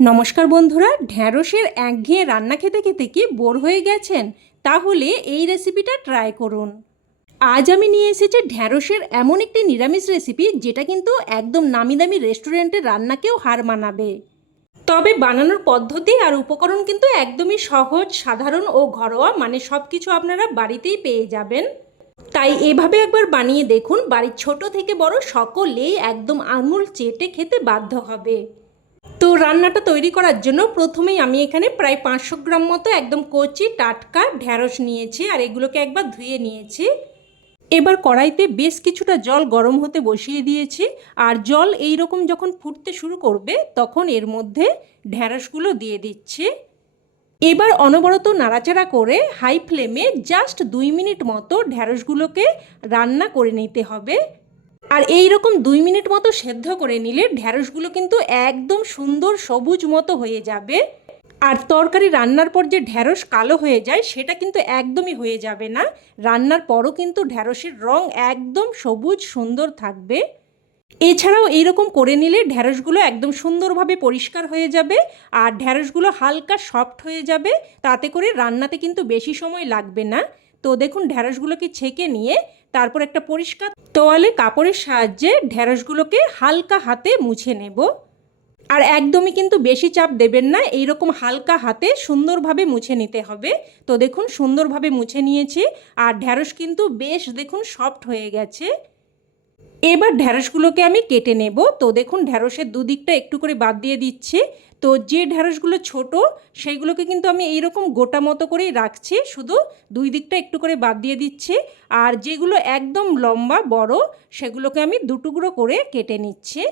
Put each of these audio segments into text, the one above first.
নমস্কার বন্ধুরা, ঢ্যাঁড়সের একঘেয়ে রান্না খেতে খেতে কি বোর হয়ে গেছেন? তাহলে এই রেসিপিটা ট্রাই করুন। আজ আমি নিয়ে এসেছি ঢ্যাঁড়সের এমন একটি নিরামিষ রেসিপি যেটা কিন্তু একদম নামি দামি রেস্টুরেন্টের রান্নাকেও হার মানাবে। তবে বানানোর পদ্ধতি আর উপকরণ কিন্তু একদমই সহজ, সাধারণ ও ঘরোয়া, মানে সব কিছু আপনারা বাড়িতেই পেয়ে যাবেন। তাই এভাবে একবার বানিয়ে দেখুন, বাড়ির ছোট থেকে বড় সকলেই একদম আঙুল চেটে খেতে বাধ্য হবে। তো রান্নাটা তৈরি করার জন্য প্রথমেই আমি এখানে প্রায় 500 গ্রাম মতো একদম কচি টাটকা ঢ্যাঁড়স নিয়েছি, আর এগুলোকে একবার ধুয়ে নিয়েছি। এবার কড়াইতে বেশ কিছুটা জল গরম হতে বসিয়ে দিয়েছি, আর জল এই রকম যখন ফুটতে শুরু করবে তখন এর মধ্যে ঢ্যাঁড়সগুলো দিয়ে দিচ্ছি। এবার অনবরত নাড়াচাড়া করে হাই ফ্লেমে জাস্ট 2 মিনিট মতো ঢ্যাঁড়সগুলোকে রান্না করে নিতে হবে। আর এই রকম 2 মিনিট মতো সেদ্ধ করে নিলে ঢ্যাঁড়সগুলো কিন্তু একদম সুন্দর সবুজ মতো হয়ে যাবে। আর তরকারি রান্নার পর যে ঢ্যাঁড়স কালো হয়ে যায় সেটা কিন্তু একদমই হয়ে যাবে না। রান্নার পরও কিন্তু ঢ্যাঁড়সের রং একদম সবুজ সুন্দর থাকবে। এছাড়াও এইরকম করে নিলে ঢ্যাঁড়সগুলো একদম সুন্দরভাবে পরিষ্কার হয়ে যাবে, আর ঢ্যাঁড়সগুলো হালকা সফট হয়ে যাবে। তাতে করে রান্নাতে কিন্তু বেশি সময় লাগবে না। তো দেখুন, ঢ্যাঁড়সগুলোকে ছেঁকে নিয়ে তারপর একটা পরিষ্কার তোয়ালে কাপড়ের সাহায্যে ঢ্যাঁড়সগুলোকে হালকা হাতে মুছে নেব। আর একদমই কিন্তু বেশি চাপ দেবেন না, এইরকম হালকা হাতে সুন্দরভাবে মুছে নিতে হবে। তো দেখুন, সুন্দরভাবে মুছে নিয়েছি, আর ঢ্যাঁড়স কিন্তু বেশ দেখুন সফট হয়ে গেছে। এবার ঢ্যাঁড়সগুলোকে আমি কেটে নেব। তো দেখুন, ঢ্যাঁড়সের দুদিকটা একটু করে বাদ দিয়ে দিচ্ছি। তো যে ঢ্যাঁড়সগুলো ছোট সেইগুলোকে কিন্তু আমি এইরকম গোটা মতো করেই রাখছি, শুধু দুই দিকটা একটু করে বাদ দিয়ে দিচ্ছি। আর যেগুলো একদম লম্বা বড় সেগুলোকে আমি দুটুকরো করে কেটে নিচ্ছি।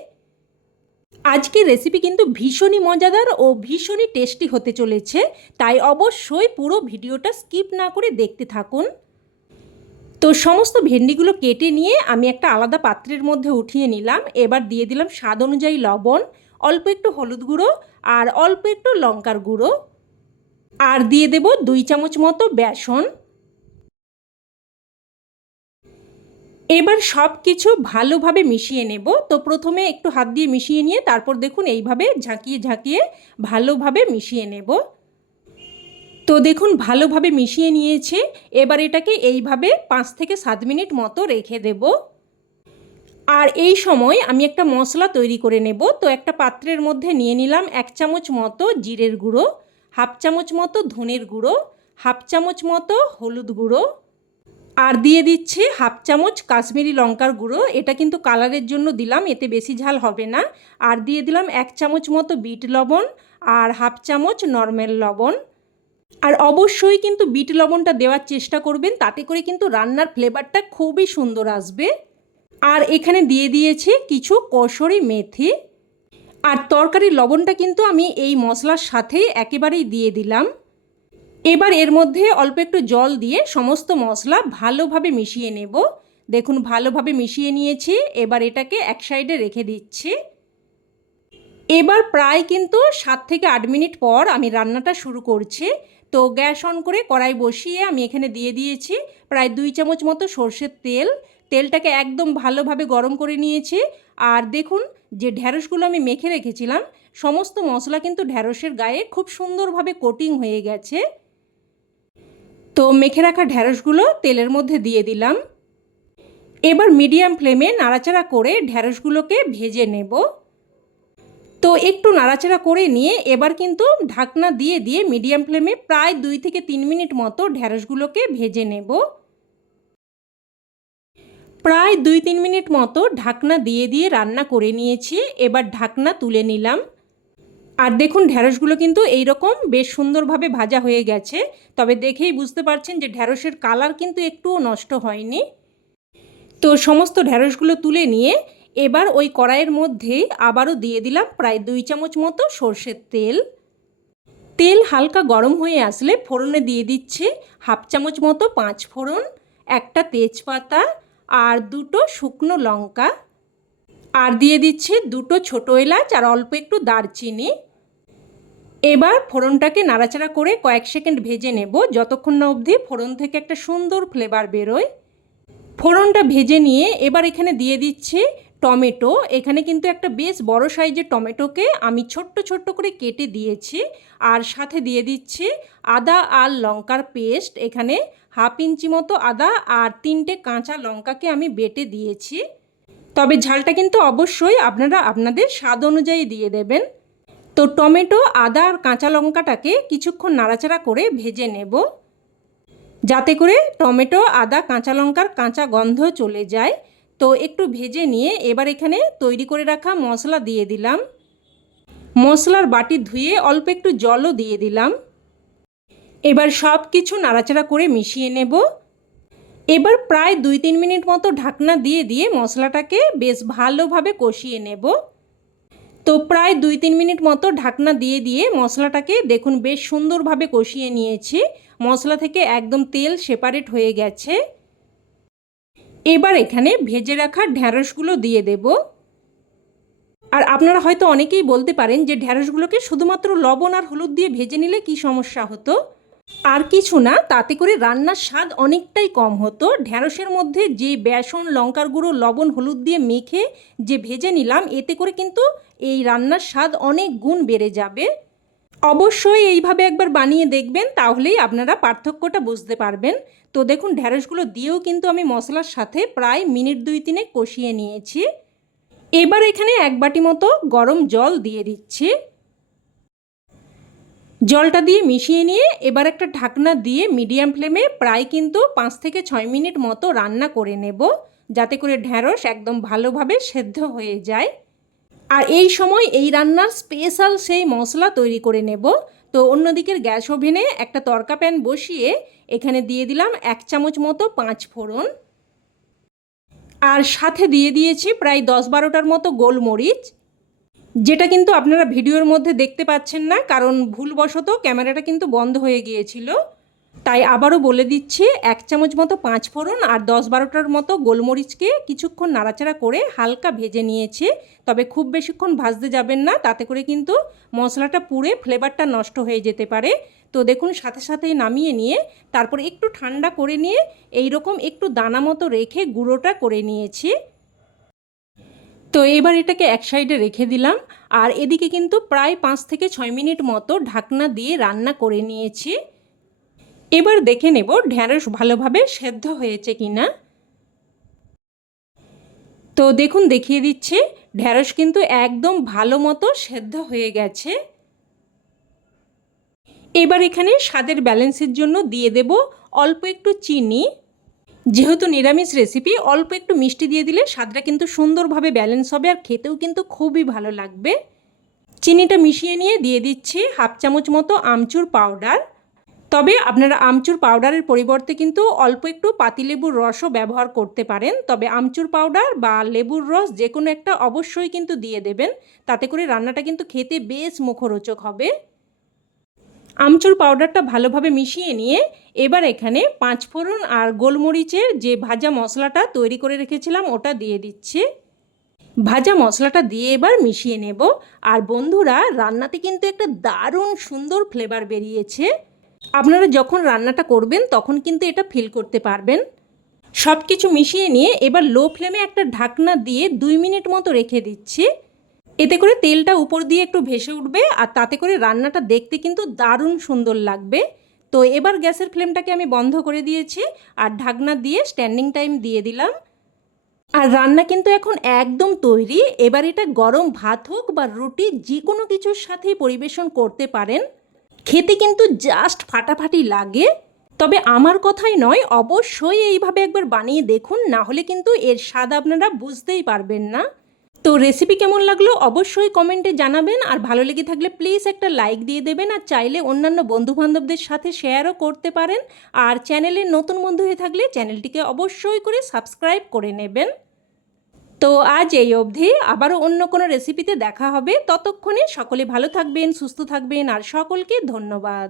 আজকের রেসিপি কিন্তু ভীষণই মজাদার ও ভীষণই টেস্টি হতে চলেছে, তাই অবশ্যই পুরো ভিডিওটা স্কিপ না করে দেখতে থাকুন। তো সমস্ত ভেন্ডিগুলো কেটে নিয়ে আমি একটা আলাদা পাত্রের মধ্যে উঠিয়ে নিলাম। এবার দিয়ে দিলাম স্বাদ অনুযায়ী লবণ, অল্প একটু হলুদ গুঁড়ো, আর অল্প একটু লঙ্কার গুঁড়ো, আর দিয়ে দেব 2 চামচ মতো বেসন। এবার সব কিছু ভালোভাবে মিশিয়ে নেব। তো প্রথমে একটু হাত দিয়ে মিশিয়ে নিয়ে তারপর দেখুন এইভাবে ঝাঁকিয়ে ঝাঁকিয়ে ভালোভাবে মিশিয়ে নেব। তো দেখুন, ভালোভাবে মিশিয়ে নিয়েছি। এবার এটাকে এইভাবে 5 থেকে 7 মিনিট মতো রেখে দেব। আর এই সময় আমি একটা মশলা তৈরি করে নেব। তো একটা পাত্রের মধ্যে নিয়ে নিলাম 1 চামচ মতো জিরের গুঁড়ো, হাফ চামচ মতো ধনের গুঁড়ো, হাফ চামচ মতো হলুদ গুঁড়ো, আর দিয়ে দিচ্ছি হাফ চামচ কাশ্মীরি লঙ্কার গুঁড়ো। এটা কিন্তু কালারের জন্য দিলাম, এতে বেশি ঝাল হবে না। আর দিয়ে দিলাম 1 চামচ মতো বিট লবণ, আর হাফ চামচ নর্মাল লবণ। আর অবশ্যই কিন্তু বিট লবণটা দেওয়ার চেষ্টা করবেন, তাতে করে কিন্তু রান্নার ফ্লেভারটা খুবই সুন্দর আসবে। আর এখানে দিয়ে দিয়েছি কিছু কসুরি মেথি। আর তরকারির লবণটা কিন্তু আমি এই মশলার সাথেই একেবারেই দিয়ে দিলাম। এবার এর মধ্যে অল্প একটু জল দিয়ে সমস্ত মশলা ভালোভাবে মিশিয়ে নেব। দেখুন, ভালোভাবে মিশিয়ে নিয়েছি। এবার এটাকে এক সাইডে রেখে দিচ্ছি। এবার প্রায় কিন্তু 7 থেকে 8 মিনিট পর আমি রান্নাটা শুরু করছি। তো গ্যাস অন করে কড়াই বসিয়ে আমি এখানে দিয়ে দিয়েছি প্রায় 2 চামচ মতো সর্ষের তেল। তেলটাকে একদম ভালোভাবে গরম করে নিয়েছি। আর দেখুন, যে ঢ্যাঁড়সগুলো আমি মেখে রেখেছিলাম সমস্ত মশলা কিন্তু ঢ্যাঁড়সের গায়ে খুব সুন্দরভাবে কোটিং হয়ে গেছে। তো মেখে রাখা ঢ্যাঁড়সগুলো তেলের মধ্যে দিয়ে দিলাম। এবার মিডিয়াম ফ্লেমে নাড়াচাড়া করে ঢ্যাঁড়সগুলোকে ভেজে নেব। তো একটু নাড়াচাড়া করে নিয়ে এবার কিন্তু ঢাকনা দিয়ে দিয়ে মিডিয়াম ফ্লেমে প্রায় 2 থেকে 3 মিনিট মতো ঢ্যাঁড়সগুলোকে ভেজে নেব। প্রায় 2-3 মিনিট মতো ঢাকনা দিয়ে দিয়ে রান্না করে নিয়েছি। এবার ঢাকনা তুলে নিলাম। আর দেখুন, ঢ্যাঁড়সগুলো কিন্তু এইরকম বেশ সুন্দরভাবে ভাজা হয়ে গেছে। তবে দেখেই বুঝতে পারছেন যে ঢ্যাঁড়সের কালার কিন্তু একটুও নষ্ট হয়নি। তো সমস্ত ঢ্যাঁড়সগুলো তুলে নিয়ে এবার ওই কড়াইয়ের মধ্যেই আবারও দিয়ে দিলাম প্রায় 2 চামচ মতো সর্ষের তেল। তেল হালকা গরম হয়ে আসলে ফোড়নে দিয়ে দিচ্ছি হাফ চামচ মতো 5 ফোড়ন, একটা তেজপাতা, আর 2টো শুকনো লঙ্কা, আর দিয়ে দিচ্ছি 2টো ছোটো এলাচ, আর অল্প একটু দারচিনি। এবার ফোড়নটাকে নাড়াচাড়া করে কয়েক সেকেন্ড ভেজে নেব, যতক্ষণ না অবধি ফোড়ন থেকে একটা সুন্দর ফ্লেভার বেরোয়। ফোড়নটা ভেজে নিয়ে এবার এখানে দিয়ে দিচ্ছি টমেটো, এখানে কিন্তু একটা বেশ বড় সাইজের টমেটোকে আমি ছোট্ট ছোট্ট করে কেটে দিয়েছি। আর সাথে দিয়ে দিচ্ছি আদা আর লঙ্কার পেস্ট, এখানে 1/2 ইঞ্চি মতো আদা আর 3টে কাঁচা লঙ্কাকে আমি বেটে দিয়েছি। তবে ঝালটা কিন্তু অবশ্যই আপনারা আপনাদের স্বাদ অনুযায়ী দিয়ে দেবেন। তো টমেটো, আদা আর কাঁচা লঙ্কাটাকে কিছুক্ষণ নাড়াচাড়া করে ভেজে নেব, যাতে করে টমেটো, আদা, কাঁচা লঙ্কার কাঁচা গন্ধ চলে যায়। তো একটু ভেজে নিয়ে এবার এখানে তৈরি করে রাখা মশলা দিয়ে দিলাম। মশলার বাটি ধুয়ে অল্প একটু জলও দিয়ে দিলাম। এবার সব কিছু নাড়াচাড়া করে মিশিয়ে নেব। এবার প্রায় 2-3 মিনিট মতো ঢাকনা দিয়ে দিয়ে মশলাটাকে বেশ ভালোভাবে কষিয়ে নেব। তো প্রায় 2-3 মিনিট মতো ঢাকনা দিয়ে দিয়ে মশলাটাকে দেখুন বেশ সুন্দরভাবে কষিয়ে নিয়েছি। মশলা থেকে একদম তেল সেপারেট হয়ে গেছে। এবার এখানে ভেজে রাখা ঢ্যাঁড়সগুলো দিয়ে দেব। আর আপনারা হয়তো অনেকেই বলতে পারেন যে ঢ্যাঁড়সগুলোকে শুধুমাত্র লবণ আর হলুদ দিয়ে ভেজে নিলে কি সমস্যা হতো। আর কিছু না, তাতে করে রান্নার স্বাদ অনেকটাই কম হতো। ঢ্যাঁড়সের মধ্যে যে বেসন, লঙ্কার গুঁড়ো, লবণ, হলুদ দিয়ে মেখে যে ভেজে নিলাম, এতে করে কিন্তু এই রান্নার স্বাদ অনেক গুণ বেড়ে যাবে। অবশ্যই এইভাবে একবার বানিয়ে দেখবেন, তাহলেই আপনারা পার্থক্যটা বুঝতে পারবেন। তো দেখুন ঢ্যাঁড়সগুলো দিয়েও কিন্তু আমি মশলার সাথে প্রায় মিনিট 2-3 কষিয়ে নিয়েছি। এবার এখানে 1 বাটি মতো গরম জল দিয়ে দিচ্ছি। জলটা দিয়ে মিশিয়ে নিয়ে এবার একটা ঢাকনা দিয়ে মিডিয়াম ফ্লেমে প্রায় কিন্তু 5 থেকে 6 মিনিট মতো রান্না করে নেব, যাতে করে ঢ্যাঁড়স একদম ভালোভাবে সেদ্ধ হয়ে যায়। আর এই সময় এই রান্নার স্পেশাল সেই মশলা তৈরি করে নেব। তো অন্যদিকের গ্যাস ওভেনে একটা তড়কা প্যান বসিয়ে এখানে দিয়ে দিলাম 1 চামচ মতো 5 ফোড়ন, আর সাথে দিয়ে দিয়েছি প্রায় 10-12টার মতো গোলমরিচ, যেটা কিন্তু আপনারা ভিডিওর মধ্যে দেখতে পাচ্ছেন না, কারণ ভুলবশত ক্যামেরাটা কিন্তু বন্ধ হয়ে গিয়েছিল। তাই আবারও বলে দিচ্ছি, 1 চামচ মতো 5 ফোড়ন আর 10-12টার মতো গোলমরিচকে কিছুক্ষণ নাড়াচাড়া করে হালকা ভেজে নিয়েছি। তবে খুব বেশিক্ষণ ভাজতে যাবেন না, তাতে করে কিন্তু মশলাটা পুড়ে ফ্লেভারটা নষ্ট হয়ে যেতে পারে। তো দেখুন সাথে সাথেই নামিয়ে নিয়ে তারপর একটু ঠান্ডা করে নিয়ে এই রকম একটু দানা মতো রেখে গুঁড়োটা করে নিয়েছি। তো এবার এটাকে এক সাইডে রেখে দিলাম। আর এদিকে কিন্তু প্রায় 5 থেকে 6 মিনিট মতো ঢাকনা দিয়ে রান্না করে নিয়েছি। এবার দেখে নেব ঢ্যাঁড়স ভালোভাবে সেদ্ধ হয়েছে কিনা। তো দেখুন দেখিয়ে দিচ্ছি, ঢ্যাঁড়স কিন্তু একদম ভালো মতো সেদ্ধ হয়ে গেছে। এবার এখানে স্বাদের ব্যালেন্সের জন্য দিয়ে দেব অল্প একটু চিনি। যেহেতু নিরামিষ রেসিপি, অল্প একটু মিষ্টি দিয়ে দিলে স্বাদটা কিন্তু সুন্দরভাবে ব্যালেন্স হবে আর খেতেও কিন্তু খুবই ভালো লাগবে। চিনিটা মিশিয়ে নিয়ে দিয়ে দিচ্ছি 1/2 চামচ মতো আমচুর পাউডার। তবে আপনারা আমচুর পাউডারের পরিবর্তে কিন্তু অল্প একটু পাতিলেবুর রসও ব্যবহার করতে পারেন। তবে আমচুর পাউডার বা লেবুর রস যে কোনো একটা অবশ্যই কিন্তু দিয়ে দেবেন, তাতে করে রান্নাটা কিন্তু খেতে বেশ মুখরোচক হবে। আমচুর পাউডারটা ভালোভাবে মিশিয়ে নিয়ে এবার এখানে 5 ফোড়ন আর গোলমরিচের যে ভাজা মশলাটা তৈরি করে রেখেছিলাম ওটা দিয়ে দিচ্ছি। ভাজা মশলাটা দিয়ে এবার মিশিয়ে নেব। আর বন্ধুরা, রান্নাতে কিন্তু একটা দারুণ সুন্দর ফ্লেভার বেরিয়েছে। আপনারা যখন রান্নাটা করবেন তখন কিন্তু এটা ফিল করতে পারবেন। সব কিছু মিশিয়ে নিয়ে এবার লো ফ্লেমে একটা ঢাকনা দিয়ে 2 মিনিট মতো রেখে দিচ্ছি। এতে করে তেলটা উপর দিয়ে একটু ভেসে উঠবে আর তাতে করে রান্নাটা দেখতে কিন্তু দারুণ সুন্দর লাগবে। তো এবার গ্যাসের ফ্লেমটাকে আমি বন্ধ করে দিয়েছি আর ঢাকনা দিয়ে স্ট্যান্ডিং টাইম দিয়ে দিলাম। আর রান্না কিন্তু এখন একদম তৈরি। এবার এটা গরম ভাত হোক বা রুটি, যে কোনো কিছুর সাথেই পরিবেশন করতে পারেন। খেতে কিন্তু জাস্ট ফাটাফাটি লাগে। তবে আমার কথাই নয়, অবশ্যই এইভাবে একবার বানিয়ে দেখুন, না হলে কিন্তু এর স্বাদ আপনারা বুঝতেই পারবেন না। তো রেসিপি কেমন লাগলো অবশ্যই কমেন্টে জানাবেন। আর ভালো লেগে থাকলে প্লিজ একটা লাইক দিয়ে দেবেন। আর চাইলে অন্যান্য বন্ধুবান্ধবদের সাথে শেয়ারও করতে পারেন। আর চ্যানেলের নতুন বন্ধু হয়ে থাকলে চ্যানেলটিকে অবশ্যই করে সাবস্ক্রাইব করে নেবেন। তো আজ এই অবধি, আবারও অন্য কোনো রেসিপিতে দেখা হবে। ততক্ষণে সকলে ভালো থাকবেন, সুস্থ থাকবেন আর সকলকে ধন্যবাদ।